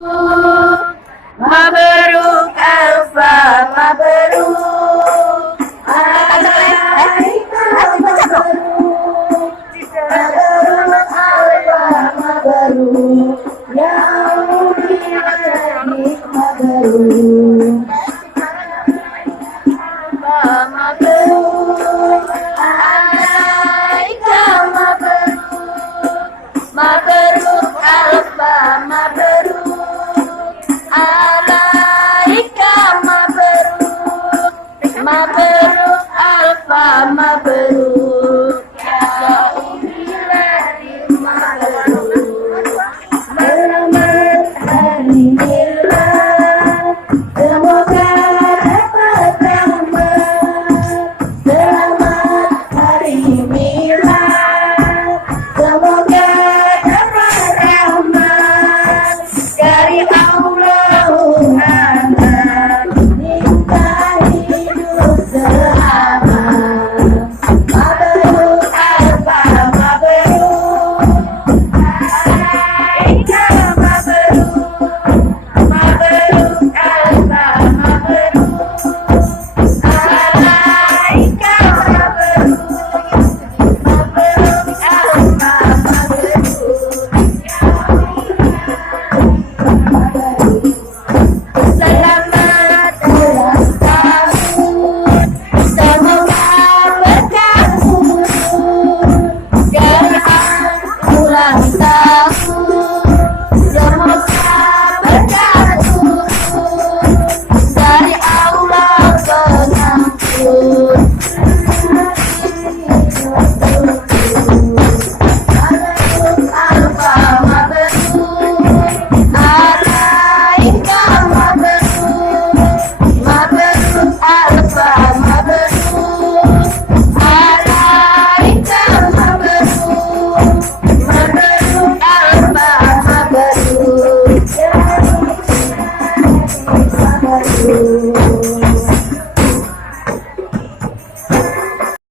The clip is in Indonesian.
Mabruk ALFA, mabruk. Mabruk yang milik mabruk. Mabruk alaika mabruk. Mabruk ALFA, mabruk alaika mabruk. Mabruk ALFA, mabruk ya umiladi mabruk. Selamat hari milad, semoga dapat rahmat. Selamat hari milad, semoga dapat rahmat dari Allahumma. Minta hidup selamat. Mabruk ALFA, mabruk alaika mabruk. Mabruk ALFA, mabruk alaika mabruk. Mabruk ALFA, mabruk. Selamat ulang tahun, semoga berkah turun dari ulang tahun. Semoga berkah turun dari Allah pengampun. Mabruk ALFA, mabruk alaika mabruk. Mabruk ALFA, mabruk alaika mabruk. Mabruk ALFA, mabruk ya mabruk.